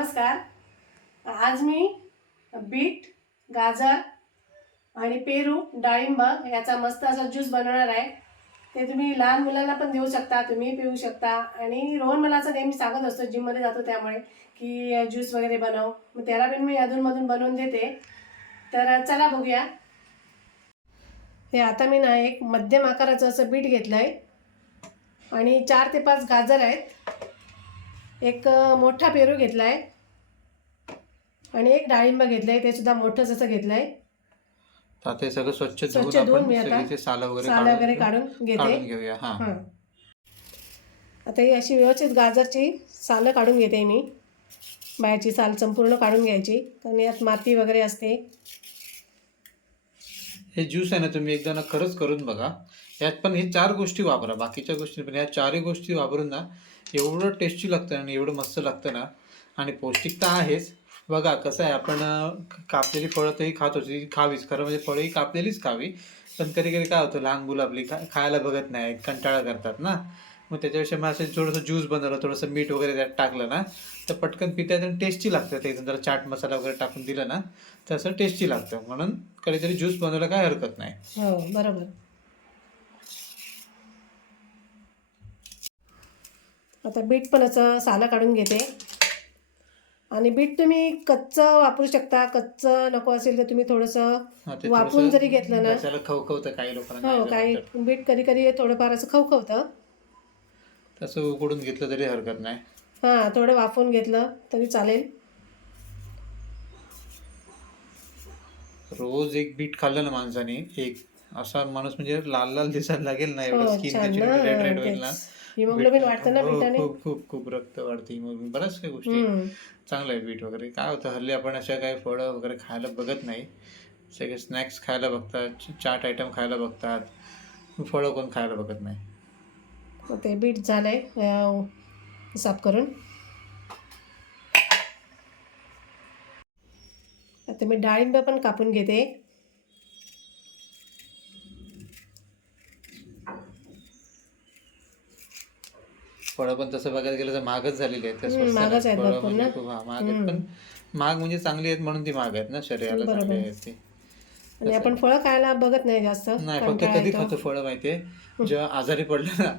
नमस्कार. आज मी बीट गाजर आणि पेरू डाळिंब याचा मस्त असा ज्यूस बनवणार आहे. ते तुम्ही लहान मुलांना पण देऊ शकता तुम्ही पिऊ शकता. आणि रोहन मला असं नेहमी सांगत असतो जिममध्ये जातो त्यामुळे की ज्यूस वगैरे बनव. मग त्याला पण मी अधूनमधून बनवून देते. तर चला बघूया. हे आता मी ना एक मध्यम आकाराचं असं बीट घेतलं आहे आणि चार ते पाच गाजर आहेत. एक मोठा पेरू घेतला आहे आणि एक डाळिंब घेतलं आहे ते सुद्धा मोठंच असं घेतलं आहे आता ते सगळं स्वच्छ स्वच्छ धुवून मी आता सालं वगैरे साल काढून वगैरे घेऊ. काढून घेते. घेऊया हा. हां. आता ही अशी व्यवस्थित गाजरची सालं काढून घेते मी. बाहेरची साल संपूर्ण काढून घ्यायची. कारण यात माती वगैरे असते. हे ज्यूस आहे ना तुम्ही एकदा ना खरंच करून बघा. यात पण हे चार गोष्टी वापरा बाकीच्या गोष्टी पण. या चारही गोष्टी वापरून ना एवढं टेस्टी लागतं आणि एवढं मस्त लागतं ना. आणि पौष्टिकता आहेच. बघा कसं आहे आपण कापलेली फळं तरी खात होती खावीच. खरं म्हणजे फळंही कापलेलीच खावी. पण कधी कधी काय होतं लहान मुलं आपली खा खायला बघत नाही कंटाळा करतात ना. मग त्याच्यापेक्षा मग असं थोडंसं ज्यूस बनवलं थोडंसं मीठ वगैरे त्यात टाकलं ना तर पटकन पितात आणि टेस्टी लागतं. ते एकदम जरा चाट मसाला वगैरे टाकून दिलं ना तर असं टेस्टी लागतं. म्हणून कधीतरी ज्यूस बनवायला काय हरकत नाही. हो बरोबर. आता बीट पण असं सालं काढून घेते. आणि बीट तुम्ही कच्चं वापरू शकता. कच्चं नको असेल तर तुम्ही थोडंसं थोडंसं जरी घेतलं ना खवखवतं काही लोकांना हो काही बीट कधी कधी थोडंफार असं खवखवतं. तसं उकडून घेतलं तरी हरकत नाही. हां थोडं वाफवून घेतलं तरी चालेल. रोज एक बीट खाल्लं ना माणसाने एक असा माणूस म्हणजे लाल लाल दिसायला लागेल ना एवढं स्किन रेड रेड होईल ना. हिमोग्लोबिन वाढतं ना हो, बीटाने खूप खूप खूप रक्त वाढते हिमोग्लोबिन बऱ्याच काही गोष्टी. हम्म. चांगलं आहे बीट वगैरे. काय होतं हल्ली आपण अशा काही फळं वगैरे खायला बघत नाही. सगळे स्नॅक्स खायला बघतात चाट आयटम खायला बघतात. फळं कोण खायला बघत नाही. मग ते बीट झालंय अं, साफ करून. आता मी डाळिंब पण कापून घेते. फळं पण तसं बघायला गेलं तर महागच झालेली आहेत त्या स्वस्त महागच नाहीत. आहेत फळं भरपूर म्हणजे. खूप हा, महाग आहेत पण महाग म्हणजे चांगली आहेत म्हणून ती महाग आहेत ना शरीराला. चांगली आहेत ती आणि आपण फळं खायला बघत नाही जास्त नाही फक्त कंटाळा कधी येतो. खातो फळं माहितीये जेव्हा आजारी पडलं ना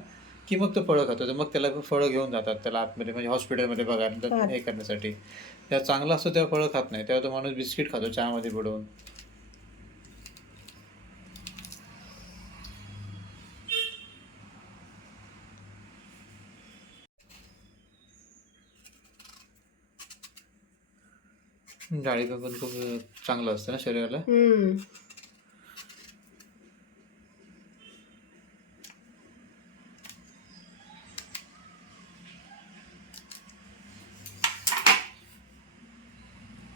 की मग तो फळं खातो तर मग त्याला फळं घेऊन जातात त्याला आतमध्ये म्हणजे हॉस्पिटलमध्ये बघायला हा. हे करण्यासाठी तेव्हा चांगला असतो तेव्हा फळं खात नाही तेव्हा तो माणूस बिस्किट खातो चहामध्ये बुडवून डाळिंब पण खूप चांगलं असतं ना शरीराला हम्म.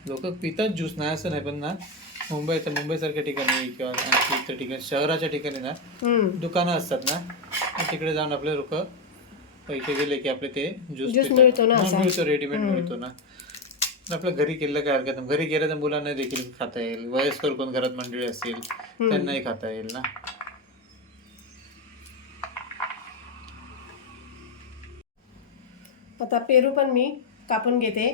लोक पितात ज्यूस नाही असं नाही पण ना मुंबई तर मुंबईसारख्या ठिकाणी किंवा आणखी इतर ठिकाणी शहराच्या ठिकाणी ना. दुकानं असतात ना मग तिकडे जाऊन आपले लोक पैसे दिले की आपले ते ज्यूस ज्यूस मिळतो ना असा. मिळतो रेडीमेड मिळतो ना तर आपल्या घरी केलं काय हरकत नाही. घरी केलं तर मुलांना देखील खाता येईल. वयस्कर कोण घरात मंडळी असतील त्यांनाही खाता येईल ना? आता पेरू पण मी कापून घेते.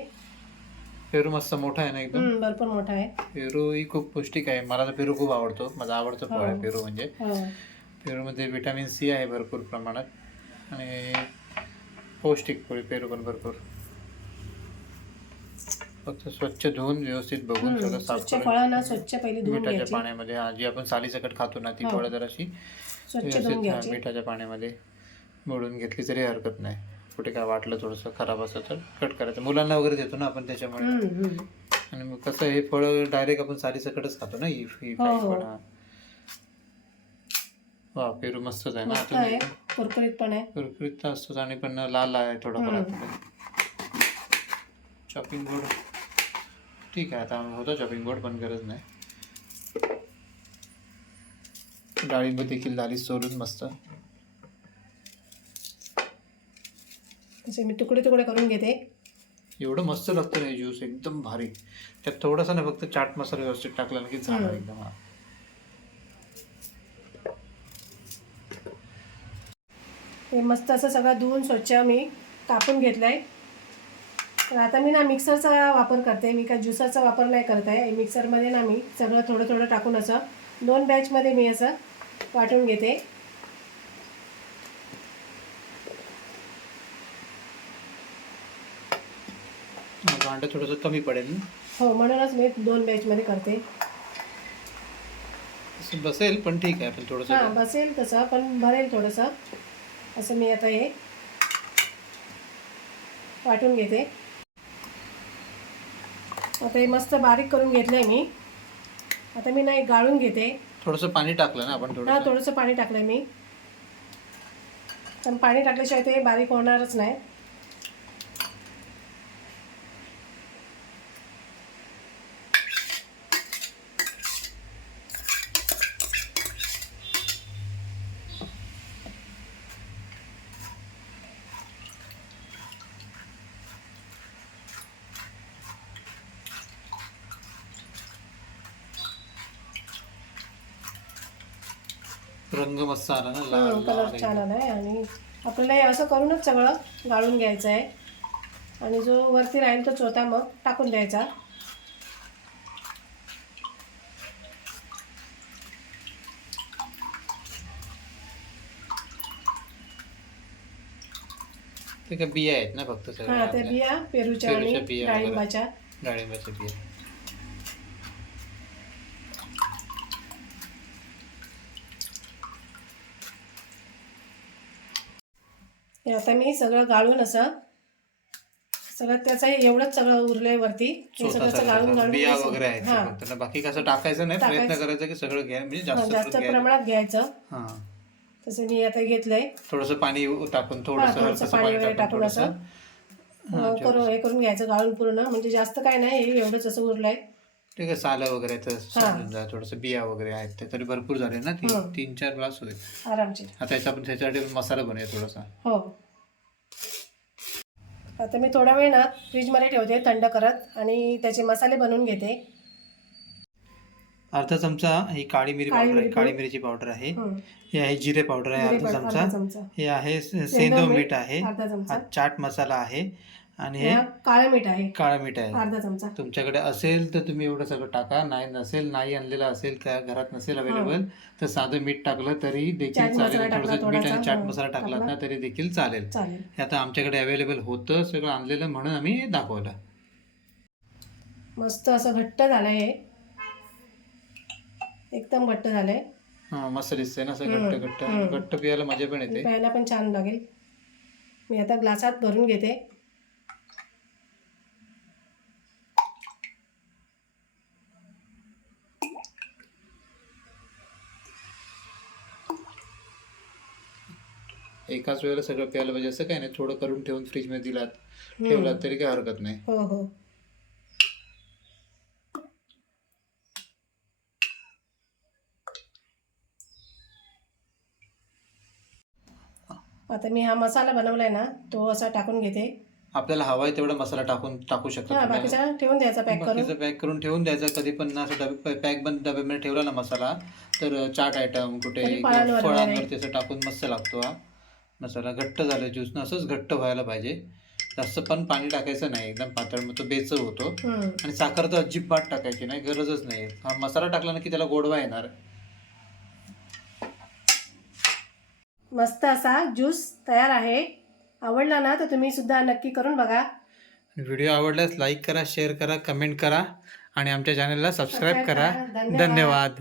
पेरू मस्त मोठा आहे ना एकदम? हम्म, भरपूर मोठा आहे. पेरू ही खूप पौष्टिक आहे. मला तर पेरू खूप आवडतो. माझा आवडतं फळ आहे पेरू म्हणजे. हो. पेरूमध्ये विटॅमिन सी आहे भरपूर प्रमाणात. आणि पौष्टिक पोळी पेरू पण भरपूर. फक्त स्वच्छ धुवून व्यवस्थित बघून सगळं साफ स्वच्छ करून फळं ना स्वच्छ पहिली धुवून मिठाच्या घ्यायची. पाण्यामध्ये हा जी आपण सालीसकट खातो ना ती फळं जराशी स्वच्छ धुवून व्यवस्थित हा, घ्यायची. मिठाच्या पाण्यामध्ये मोडून घेतली तरी हरकत नाही. कुठे काय वाटलं थोडंसं खराब असलं तर कट करायचं. मुलांना वगैरे देतो ना आपण त्याच्यामुळे. हम्म, हम्म. आणि मग कसं हे फळं डायरेक्ट आपण सालीसकटच खातो ना ही ही हो, काही हो. फळं. वा पेरू मस्तच आहे ना मस्त कुरकुरीत पण आहे. कुरकुरीत तर असतोच आणि पण लाल आहे थोडाफार आतमध्ये चॉपिंग बोर्ड ठीक आहे आता होता चॉपिंग बोर्ड पण गरज नाही. डाळिंब देखील झाली सोलून मस्त. असे मी तुकडे तुकडे करून घेते. एवढं मस्त लागतं नाही ज्यूस एकदम भारी. त्यात थोडासा ना फक्त चाट मसाला व्यवस्थित टाकला ना की झाला एकदम. हा मस्त असं सगळं धुवून स्वच्छ मी कापून घेतलंय. तर आता मी ना मिक्सरचा वापर करते. मी काय ज्युसरचा वापर नाही करत आहे. मिक्सरमध्ये ना मी सगळं थोडं थोडं टाकून असं दोन बॅचमध्ये मी असं वाटून घेते. भांडं थोडंसं कमी पडेल ना? हो म्हणूनच मी दोन बॅचमध्ये करते. बसेल पण ठीक आहे. पण हां थोडंसं बसेल तसं पण भरेल थोडंसं. असं मी आता हे वाटून घेते. आता हे मस्त बारीक करून घेतलं आहे मी. आता मी ना हे गाळून घेते. थोडंसं पाणी टाकलं ना आपण हा थोडं थोडंसं पाणी टाकलं आहे मी. पण पाणी टाकल्याशिवाय ते बारीक होणारच नाही. रंग मस्त आला ना लाल कलर छान आला आहे आणि आपल्याला हे असं करूनच सगळं गाळून घ्यायचं आहे आणि जो वरती राहील तो चोथा मग टाकून द्यायचा. ते काय बिया आहेत ना फक्त हा त्या. बिया पेरूच्या आणि. डाळिंबाच्या. डाळिंबाच्या बिया. हे आता मी सगळं गाळून असं सगळं त्याचं एवढंच सगळं उरलंय वरती. हे सगळं असं गाळून बिया असं- वगैरे हा. बाकी कसं टाकायचं नाही प्रयत्न टाकायचं. करायचा की सगळं घ्या म्हणजे जास्त जास्त करून घ्या. प्रमाणात घ्यायचं. हा. तसं मी आता घेतलंय. थोडंसं पाणी टाकून थोडंसं थोडंसं हलकंसं पाणी पाणी वगैरे टाकून टाकून असं. थोडंसं अं, करून हे करून घ्यायचं गाळून पूर्ण. म्हणजे जास्त काय नाही हे एवढंच असं उरलंय. ठीक आहे सालं वगैरे तर समजून जा थोडंसं बिया वगैरे आहेत ते तरी भरपूर झाले ना तीन हं. तीन चार ग्लास होते आता याचा आपण त्याच्यासाठी मसाला बनवूया थोडासा. हो. आता मी थोडा वेळ ना फ्रीजमध्ये ठेवते थंड करत आणि त्याचे मसाले बनवून घेते. अर्धा चमचा ही काळी मिरी काळी पावडर आहे मिरी काळी पावडर. मिरीची पावडर आहे. हं. हे आहे जिरे पावडर आहे जिरे अर्धा पावडर, अर्धा चमचा. चमचा हे आहे से- सेंधव मीठ, मीठ आहे. अर्धा चमचा. हा चाट मसाला आहे. आणि हे काळं मीठ आहे. काळं मीठ आहे. अर्धा चमचा. तुमच्याकडे असेल तर तुम्ही एवढं सगळं टाका. नाही नसेल नाही आणलेलं असेल का घरात नसेल अवेलेबल तर साधं मीठ टाकलं तरी देखील चालेल. थोडंसं मीठ आणि चाट मसाला टाकला. ना तरी देखील चालेल. हे आता आमच्याकडे अवेलेबल होतं सगळं आणलेलं म्हणून आम्ही दाखवलं. मस्त असं घट्ट झालंय हे. एकदम घट्ट झालंय. हा मस्त दिसतंय ना असं घट्ट घट्ट. घट्ट पियाला मजा पण येते. प्यायला पण छान लागेल. मी आता ग्लासात भरून घेते. एकाच वेळेला सगळं प्यायला पाहिजे असं काय नाही. थोडं करून ठेवून फ्रीजमध्ये दिलात ठेवलात तरी काही हरकत नाही. हो हो. आता मी हा मसाला बनवलाय ना तो असा टाकून घेते. आपल्याला हवा आहे तेवढा मसाला टाकून टाकू शकतो हा. बाकीचा ठेवून द्यायचा पॅक करून. बाकीचं पॅक करून ठेवून द्यायचा. कधी पण असं डबे पॅक बंद डब्यामध्ये ठेवला ना मसाला तर चाट आयटम कुठे फळांवर वगैरे. त्याचं टाकून मस्त लागतो हा. मसाला घट्ट झालं ज्यूस असंच घट्ट व्हायला पाहिजे. जास्त पण पाणी टाकायचं नाही एकदम पातळ मग तो बेचव होतो. आणि साखर तर अजिबात टाकायची नाही गरजच नाही. हा मसाला टाकला ना की त्याला गोडवा येणार. मस्त असा ज्यूस तयार आहे. आवडला ना तर तुम्ही सुद्धा नक्की करून बघा. व्हिडिओ आवडल्यास लाईक करा शेअर करा कमेंट करा. आणि आमच्या चॅनलला सबस्क्राईब करा. धन्यवाद.